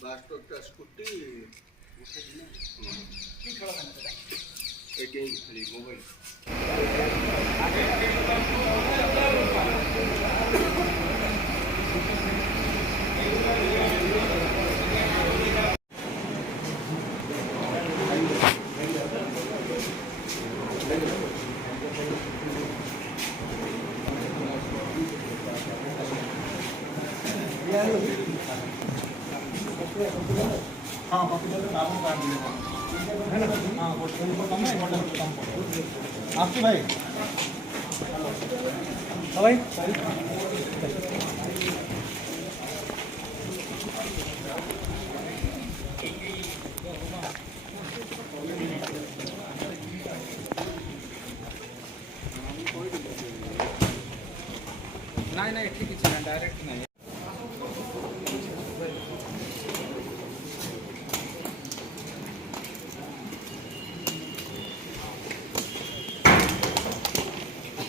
ବାସ୍ତବଟା scooty mobile हाँ है ना हाँ कम है आपकी भाई हाँ भाई नहीं नहीं ठीक है डायरेक्ट नहीं